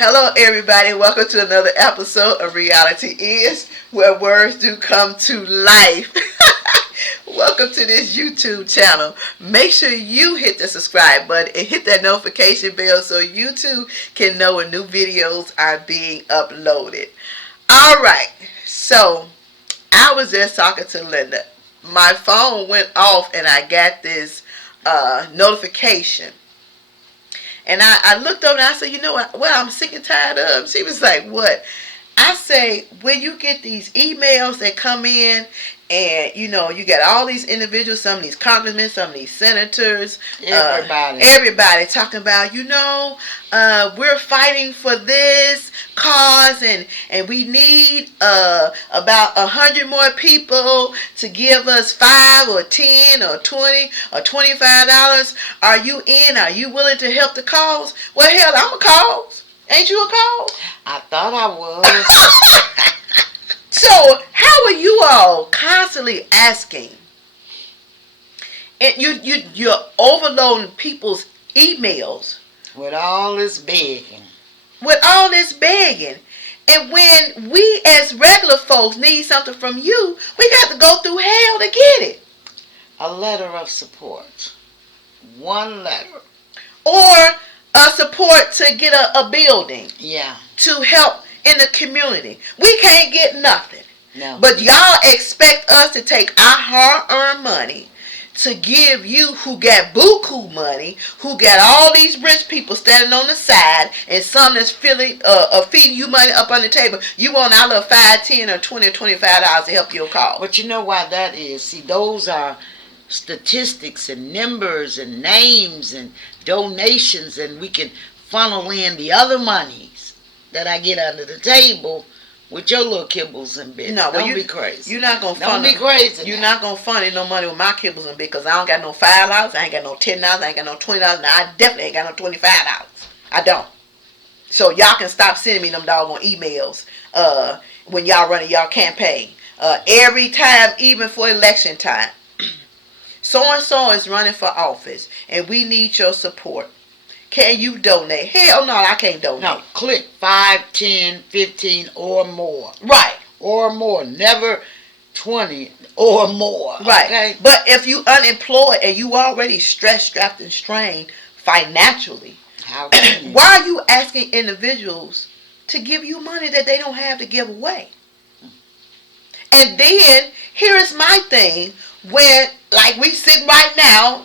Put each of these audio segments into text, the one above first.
Hello, everybody. Welcome to another episode of Reality Is, where words do come to life. Welcome to this YouTube channel. Make sure you hit the subscribe button and hit that notification bell so you too can know when new videos are being uploaded. All right. So, I was just talking to Linda. My phone went off and I got this notification. And I looked over and I said, you know what I'm sick and tired of? She was like, what? I say, when you get these emails that come in and, you got all these individuals, some of these congressmen, some of these senators, everybody talking about, we're fighting for this cause and we need about 100 more people to give us 5 or 10 or 20 or $25. Are you in? Are you willing to help the cause? Well, hell, I'm a cause. Ain't you a cause? I thought I was. So, how are you all constantly asking? And you're overloading people's emails With all this begging. And when we as regular folks need something from you, we got to go through hell to get it. A letter of support. One letter. Or a support to get a building. Yeah. To help in the community. We can't get nothing. No. But y'all expect us to take our hard-earned money to give you, who got buku money, who got all these rich people standing on the side, and some that's feeding you money up on the table. You want our little $5, $10, or $20 or $25 to help your cause. But you know why that is? See, those are statistics and numbers and names and donations, and we can funnel in the other monies that I get under the table with your little kibbles and bits. No, don't be crazy. You're not gonna don't be crazy. You're not gonna fund no money with my kibbles and bits because I don't got no $5. I ain't got no $10. I ain't got no $20. Now I definitely ain't got no $25. I don't. So y'all can stop sending me them doggone emails when y'all running y'all campaign every time, even for election time. So and so is running for office, and we need your support. Can you donate? Hell no, I can't donate. No, click 5, 10, 15 or more. Right. Or more. Never 20 or more. Right. Okay? But if you unemployed and you already stressed, strapped, and strained financially, why are you asking individuals to give you money that they don't have to give away? And then, here is my thing. When, like we sitting right now,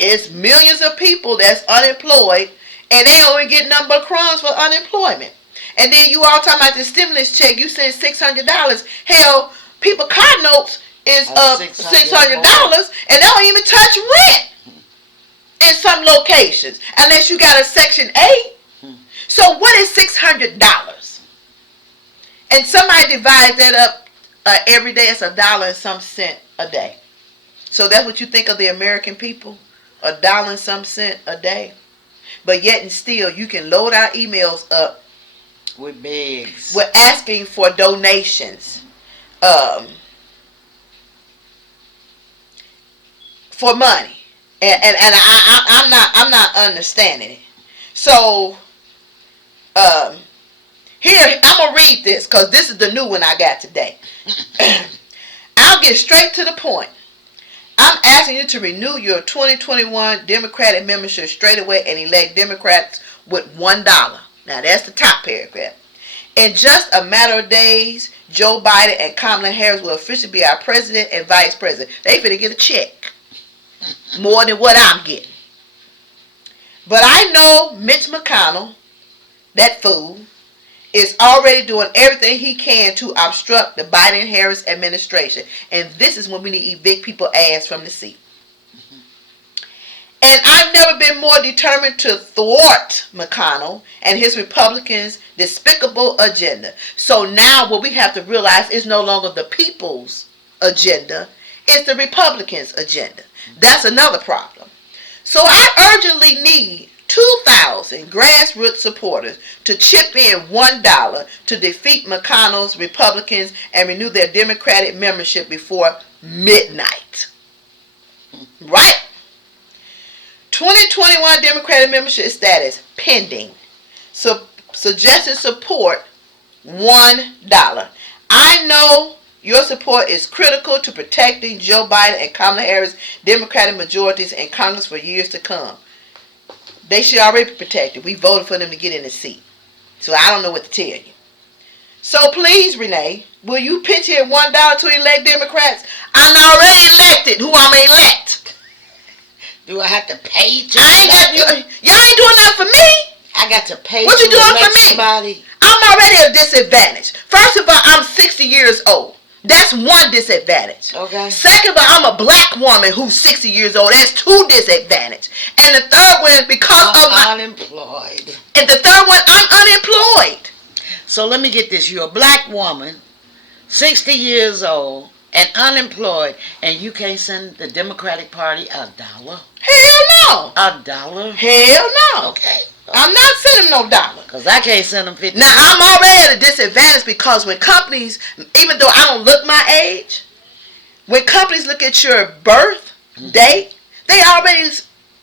it's millions of people that's unemployed, and they only get nothing but crumbs for unemployment. And then you all talking about the stimulus check. You send $600. Hell, people car notes is $600, and they don't even touch rent in some locations unless you got a Section 8. So what is $600? And somebody divides that up every day. It's $1 and some cent a day. So that's what you think of the American people? $1 and some cent a day. But yet and still, you can load our emails up with begs. We're asking for donations for money, and I'm not understanding it. So here I'm gonna read this because this is the new one I got today. I'll get straight to the point. I'm asking you to renew your 2021 Democratic membership straight away and elect Democrats with $1. Now, that's the top paragraph. In just a matter of days, Joe Biden and Kamala Harris will officially be our president and vice president. They finna get a check. More than what I'm getting. But I know Mitch McConnell, that fool, is already doing everything he can to obstruct the Biden-Harris administration. And this is when we need to evict people ass from the seat. And I've never been more determined to thwart McConnell and his Republicans' despicable agenda. So now what we have to realize is no longer the people's agenda, it's the Republicans' agenda. That's another problem. So I urgently need 2,000 grassroots supporters to chip in $1 to defeat McConnell's Republicans and renew their Democratic membership before midnight. Right? 2021 Democratic membership status pending. So suggested support $1. I know your support is critical to protecting Joe Biden and Kamala Harris Democratic majorities in Congress for years to come. They should already be protected. We voted for them to get in the seat. So I don't know what to tell you. So please, Renee, will you pitch in $1 to elect Democrats? I'm already elected. Who I'm going to elect? Do I have to pay to Y'all ain't doing nothing for me. I got to pay What to you doing elect for me? somebody? I'm already at a disadvantage. First of all, I'm 60 years old. That's one disadvantage. Okay. Second of all, I'm a black woman who's 60 years old. That's two disadvantages. And the third one, because of my... unemployed. And the third one, I'm unemployed. So let me get this. You're a black woman, 60 years old, and unemployed, and you can't send the Democratic Party $1? Hell no. $1? Hell no. Okay. I'm not sending no dollar. Because I can't send them 50. Now, I'm already at a disadvantage because when companies, even though I don't look my age, when companies look at your birth date, they already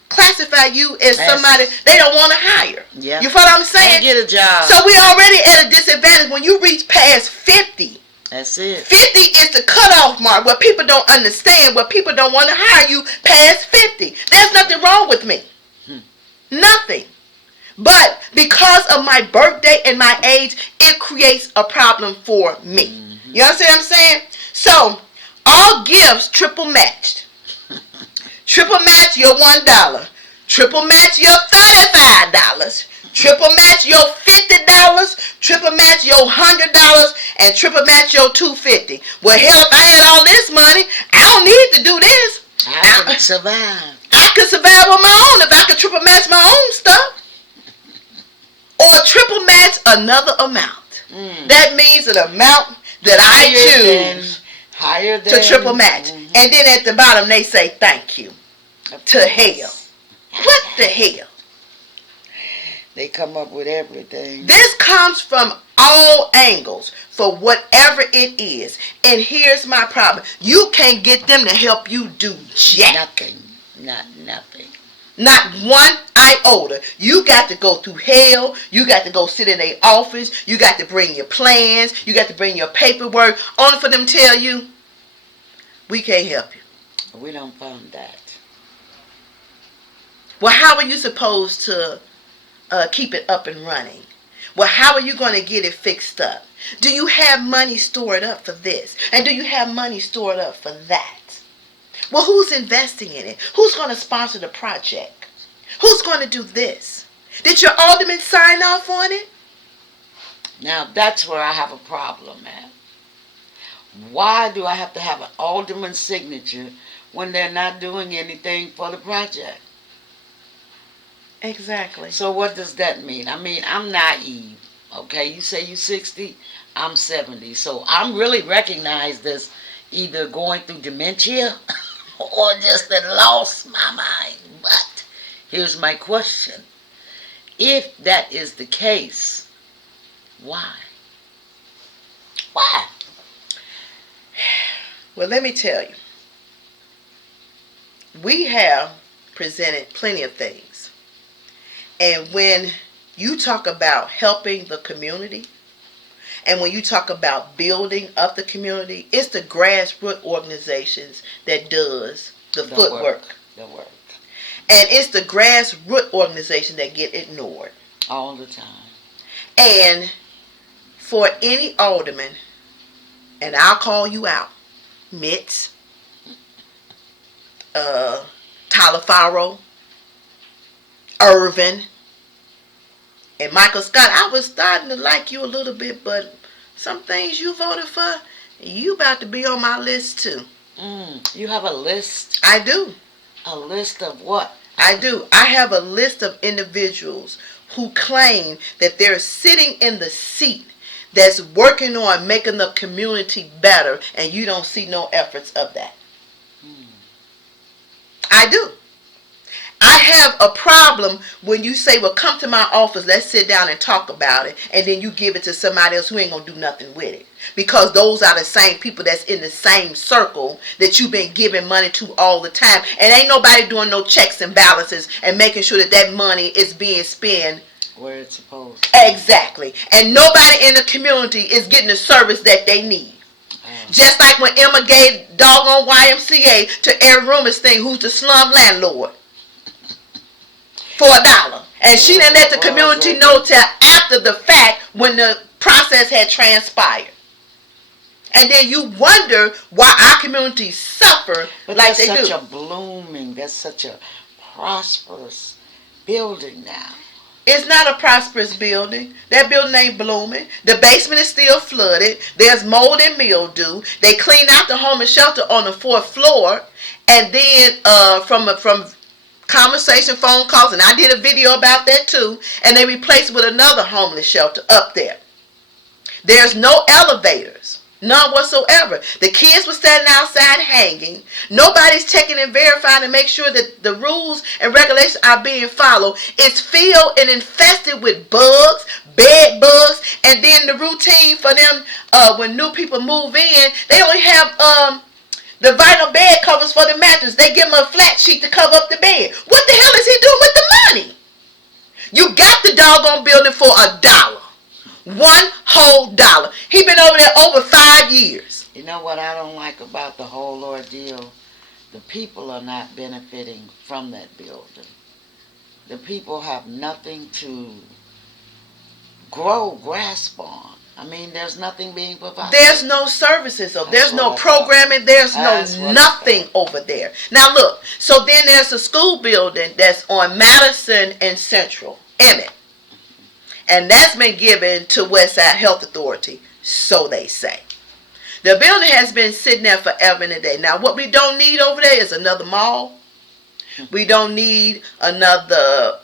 classify you as somebody they don't want to hire. Yeah. You follow what I'm saying? Can't get a job. So we already at a disadvantage when you reach past 50. That's it. 50 is the cutoff mark where people don't understand, where people don't want to hire you past 50. There's nothing wrong with me. Nothing. But because of my birthday and my age, it creates a problem for me. You understand what I'm saying? So, all gifts triple matched. Triple match your $1. Triple match your $35. Triple match your $50. Triple match your $100. And triple match your $250. Well, hell, if I had all this money, I don't need to do this. I could survive. I could survive on my own if I could triple match my own stuff. Or triple match another amount. That means an amount that I choose to triple match. And then at the bottom they say thank you. To hell. What the hell? They come up with everything. This comes from all angles for whatever it is. And here's my problem. You can't get them to help you do jack. Nothing. Nothing. Not one iota. You got to go through hell. You got to go sit in their office. You got to bring your plans. You got to bring your paperwork. Only for them to tell you, we can't help you. We don't found that. Well, how are you supposed to keep it up and running? Well, how are you going to get it fixed up? Do you have money stored up for this? And do you have money stored up for that? Well, who's investing in it? Who's going to sponsor the project? Who's going to do this? Did your alderman sign off on it? Now, that's where I have a problem, man. Why do I have to have an alderman's signature when they're not doing anything for the project? Exactly. So what does that mean? I mean, I'm naive, okay? You say you're 60, I'm 70. So I'm really recognized as either going through dementia or just that lost my mind. But here's my question. If that is the case, why? Why? Well, let me tell you. We have presented plenty of things. And when you talk about helping the community, and when you talk about building up the community, it's the grassroots organizations that does the footwork. The work. And it's the grassroots organizations that get ignored. All the time. And for any alderman, and I'll call you out, Mitts, Talafaro, Irvin, and Michael Scott, I was starting to like you a little bit, but some things you voted for, you about to be on my list too. You have a list? I do. A list of what? I do. I have a list of individuals who claim that they're sitting in the seat that's working on making the community better, and you don't see no efforts of that. I do. I have a problem when you say, well, come to my office, let's sit down and talk about it, and then you give it to somebody else who ain't going to do nothing with it. Because those are the same people that's in the same circle that you've been giving money to all the time. And ain't nobody doing no checks and balances and making sure that that money is being spent where it's supposed to. Exactly. And nobody in the community is getting the service that they need. Just like when Emma gave doggone YMCA to Eric Rumors thing, who's the slum landlord, for $1. And she didn't let the community know till after the fact when the process had transpired. And then you wonder why our communities suffer but like they do. That's such a prosperous building now. It's not a prosperous building. That building ain't blooming. The basement is still flooded. There's mold and mildew. They cleaned out the homeless shelter on the 4th floor. And then from conversation, phone calls, and I did a video about that too, and they replaced it with another homeless shelter up there. There's no elevators. None whatsoever. The kids were standing outside hanging. Nobody's checking and verifying to make sure that the rules and regulations are being followed. It's filled and infested with bugs, bed bugs, and then the routine for them when new people move in, they only have the vinyl bed covers for the mattress. They give them a flat sheet to cover up the bed. What the hell is he doing with the money? You got the doggone building for $1. One whole dollar. He been over there over 5 years. You know what I don't like about the whole ordeal? The people are not benefiting from that building. The people have nothing to grasp on. I mean, there's nothing being provided. There's no services. So there's no programming. There's no nothing over there. Now look. So then there's a school building that's on Madison and Central, Emmett. And that's been given to Westside Health Authority, so they say. The building has been sitting there forever and a day. Now, what we don't need over there is another mall. We don't need another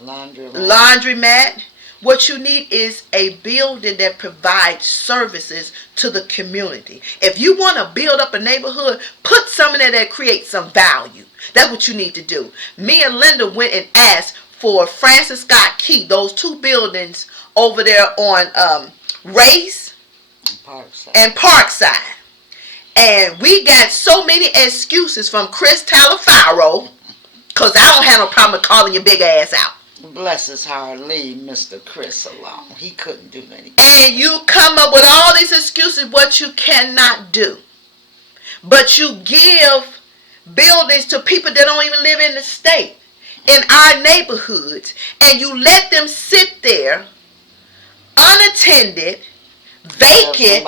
laundromat. What you need is a building that provides services to the community. If you want to build up a neighborhood, put something in there that creates some value. That's what you need to do. Me and Linda went and asked for Francis Scott Key, those 2 buildings over there on Race and Parkside. And we got so many excuses from Chris Talafaro, because I don't have no problem with calling your big ass out. Bless his heart, leave Mr. Chris alone. He couldn't do anything. And you come up with all these excuses what you cannot do. But you give buildings to people that don't even live in the state, in our neighborhoods, and you let them sit there unattended, vacant,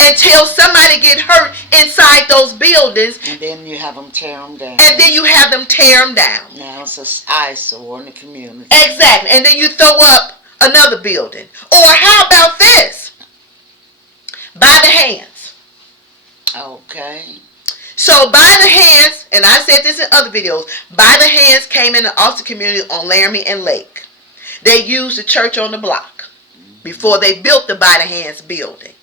until somebody gets hurt inside those buildings. And then you have them tear them down. Now it's an eyesore in the community. Exactly. And then you throw up another building. Or how about this? By the hands. Okay. So By the Hands, and I said this in other videos, By the Hands came in the Austin community on Laramie and Lake. They used the church on the block before they built the By the Hands building.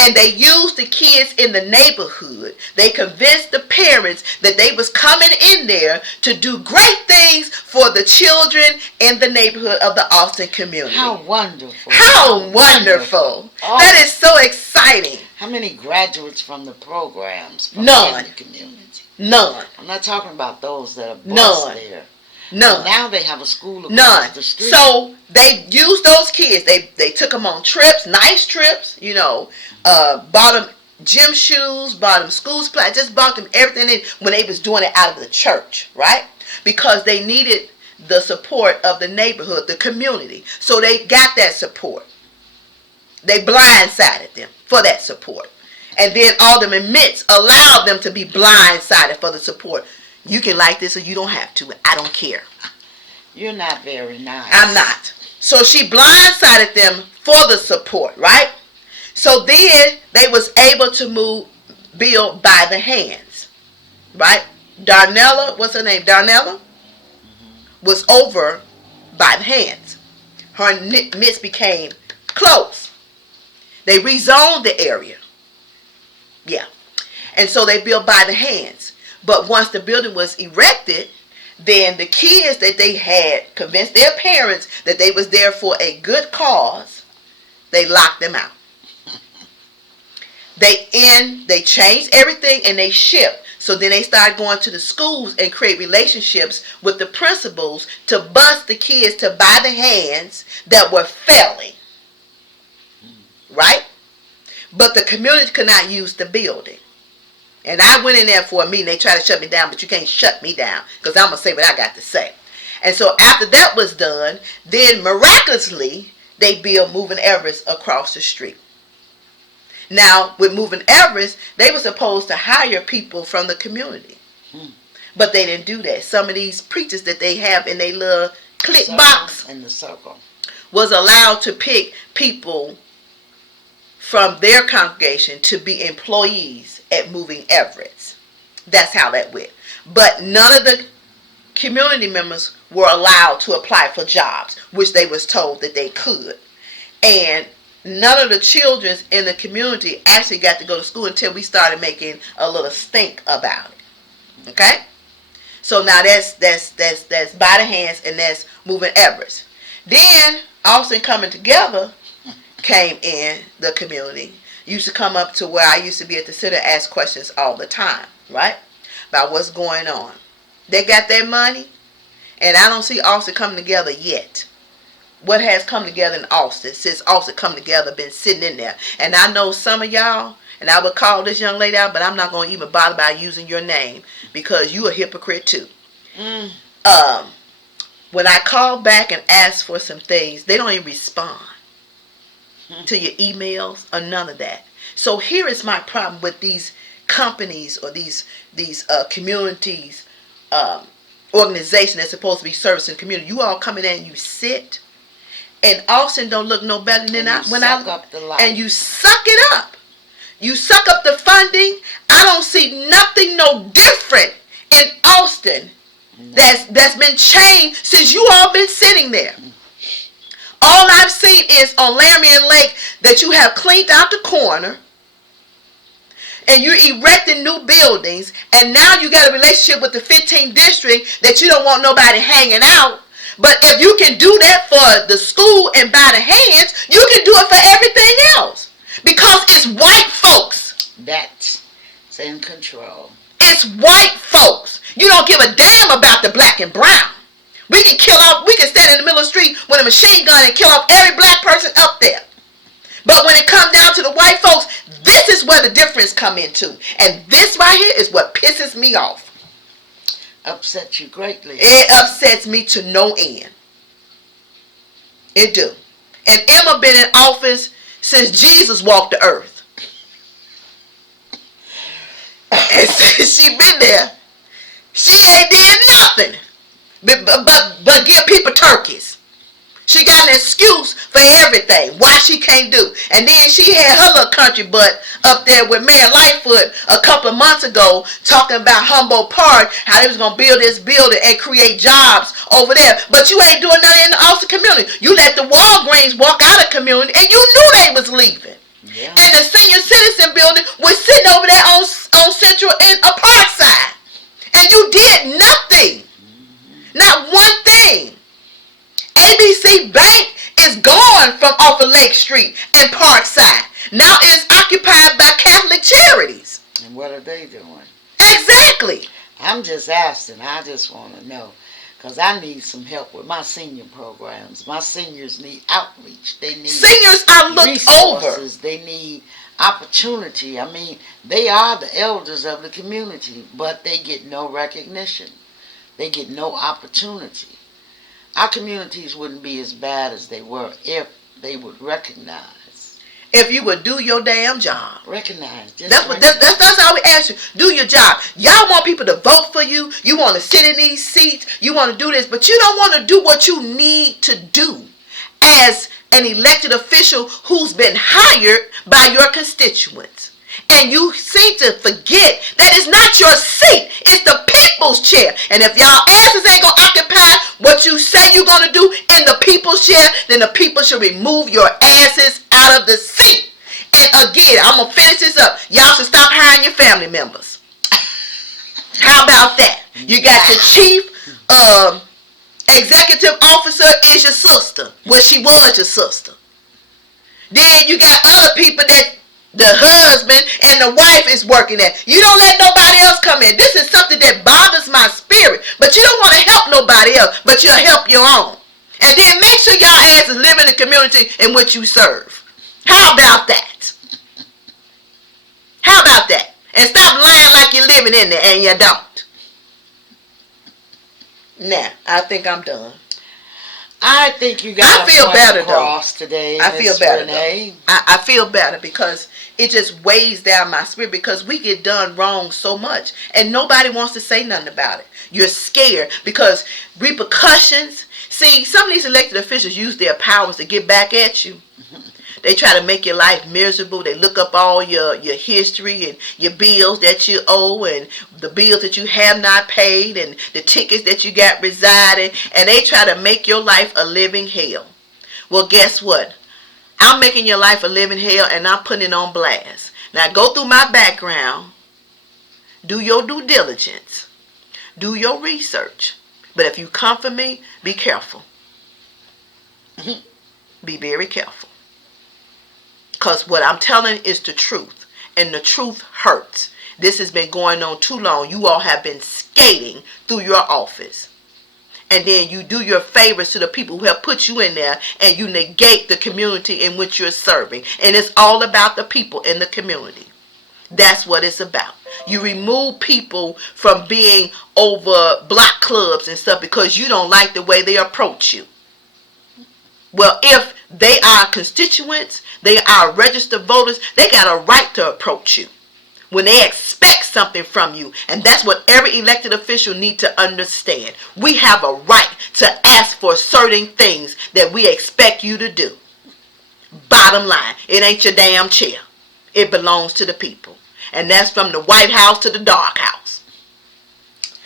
And they used the kids in the neighborhood. They convinced the parents that they was coming in there to do great things for the children in the neighborhood of the Austin community. How wonderful. How wonderful. Oh. That is so exciting. How many graduates from the programs? From None. The community? None. I'm not talking about those that are bused there. None. But now they have a school across the street. So they used those kids. They took them on trips, nice trips, bought them gym shoes, bought them school supplies, just bought them everything when they was doing it out of the church, right? Because they needed the support of the neighborhood, the community. So they got that support. They blindsided them for that support. And then Alderman Mitts allowed them to be blindsided for the support. You can like this or you don't have to. I don't care. You're not very nice. I'm not. So she blindsided them for the support, right? So then they was able to build By the Hands, right? Darnella, what's her name? Darnella was over By the Hands. Her and Mitts became close. They rezoned the area. Yeah. And so they built By the Hands. But once the building was erected, then the kids that they had convinced their parents that they was there for a good cause, they locked them out. They changed everything and they shipped So then they started going to the schools and create relationships with the principals to bust the kids to buy the hands that were failing. Right? But the community could not use the building. And I went in there for a meeting. They tried to shut me down, but you can't shut me down because I'm going to say what I got to say. And so after that was done, then miraculously, they built Moving Everest across the street. Now, with Moving Everest, they were supposed to hire people from the community. But they didn't do that. Some of these preachers that they have in their little click box in the circle was allowed to pick people from their congregation to be employees at Moving Everest. That's how that went. But none of the community members were allowed to apply for jobs, which they was told that they could. And none of the children in the community actually got to go to school until we started making a little stink about it. Okay? So now that's by the hands, and that's Moving Everest. Then Austin Coming Together came in the community. Used to come up to where I used to be at the center, ask questions all the time, right? About what's going on. They got their money, and I don't see Austin Coming Together yet. What has come together in Austin since Austin Come Together been sitting in there? And I know some of y'all, and I would call this young lady out, but I'm not going to even bother by using your name because you a hypocrite too. When I call back and ask for some things, they don't even respond to your emails or none of that. So here is my problem with these companies or these communities, organizations that's supposed to be servicing the community. You all come in there and you sit, and Austin don't look no better than and you suck it up. You suck up the funding. I don't see nothing no different in Austin that's been changed since you all been sitting there. All I've seen is on Laramie and Lake that you have cleaned out the corner and you're erecting new buildings, and now you got a relationship with the 15th district that you don't want nobody hanging out. But if you can do that for the school and by the hands, you can do it for everything else. Because it's white folks. That's in control. It's white folks. You don't give a damn about the black and brown. We can stand in the middle of the street with a machine gun and kill off every black person up there. But when it comes down to the white folks, this is where the difference come into. And this right here is what pisses me off. Upsets you greatly. It upsets me to no end. It do. And Emma been in office since Jesus walked the earth. And since she been there, she ain't did nothing but give people turkeys. She got an excuse for everything why she can't do. And then she had her little country butt up there with Mayor Lightfoot a couple of months ago talking about Humboldt Park, how they was going to build this building and create jobs over there. But you ain't doing nothing in the Austin community. You let the Walgreens walk out of community and you knew they was leaving. Yeah. And the senior citizen building was sitting over there on Central and Parkside. And you did nothing. Not one thing. ABC Bank is gone from off of Lake Street and Parkside. Now it is occupied by Catholic Charities. And what are they doing? Exactly. I'm just asking. I just want to know. Because I need some help with my senior programs. My seniors need outreach. They need seniors are looked resources. over. They need opportunity. I mean, they are the elders of the community, but they get no recognition. They get no opportunity. Our communities wouldn't be as bad as they were if they would recognize. If you would do your damn job. Recognize. That's how we ask you. Do your job. Y'all want people to vote for you. You want to sit in these seats. You want to do this. But you don't want to do what you need to do as an elected official who's been hired by your constituents. And you seem to forget that it's not your seat. It's the people's chair. And if y'all asses ain't going to occupy what you say you're going to do in the people's chair, then the people should remove your asses out of the seat. And again, I'm going to finish this up. Y'all should stop hiring your family members. How about that? You got your chief executive officer is your sister. Well, she was your sister. Then you got other people that The husband and the wife is working there. You don't let nobody else come in. This is something that bothers my spirit. But you don't want to help nobody else, but you'll help your own. And then make sure y'all asses live in the community in which you serve. How about that? How about that? And stop lying like you're living in there and you don't. Now, I think I'm done. I think you got I feel better though. Today, I feel better Renee. though. I feel better because it just weighs down my spirit because we get done wrong so much and nobody wants to say nothing about it. You're scared because repercussions. See, some of these elected officials use their powers to get back at you. They try to make your life miserable. They look up all your history and your bills that you owe and the bills that you have not paid and the tickets that you got residing. And they try to make your life a living hell. Well, guess what? I'm making your life a living hell and I'm putting it on blast. Now, go through my background. Do your due diligence. Do your research. But if you come for me, be careful. Be very careful. Because what I'm telling is the truth. And the truth hurts. This has been going on too long. You all have been skating through your office. And then you do your favors to the people who have put you in there. And you negate the community in which you're serving. And it's all about the people in the community. That's what it's about. You remove people from being over block clubs and stuff because you don't like the way they approach you. Well, if they are constituents, they are registered voters, they got a right to approach you when they expect something from you. And that's what every elected official needs to understand. We have a right to ask for certain things that we expect you to do. Bottom line, it ain't your damn chair. It belongs to the people. And that's from the White House to the dark house.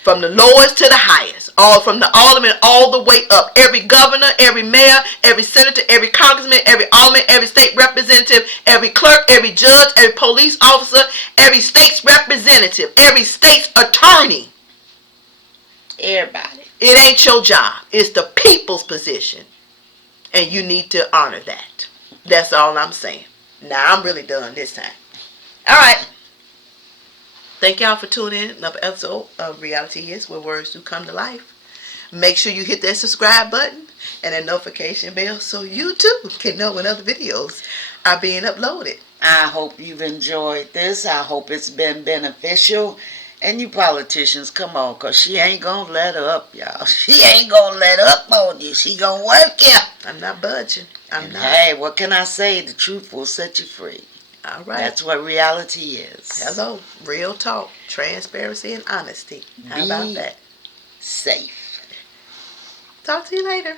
From the lowest to the highest. All from the alderman all the way up. Every governor, every mayor, every senator, every congressman, every alderman, every state representative, every clerk, every judge, every police officer, every state's representative, every state's attorney. Everybody. It ain't your job. It's the people's position. And you need to honor that. That's all I'm saying. Now, I'm really done this time. All right. Thank y'all for tuning in. Another episode of Reality Is, where words do come to life. Make sure you hit that subscribe button and that notification bell so you too can know when other videos are being uploaded. I hope you've enjoyed this. I hope it's been beneficial. And you politicians, come on, because she ain't going to let up, y'all. She ain't going to let up on you. She going to work you. I'm not budging. I'm not. Hey, what can I say? The truth will set you free. All right. That's what reality is. Hello. Real talk. Transparency and honesty. How about that? Safe. Talk to you later.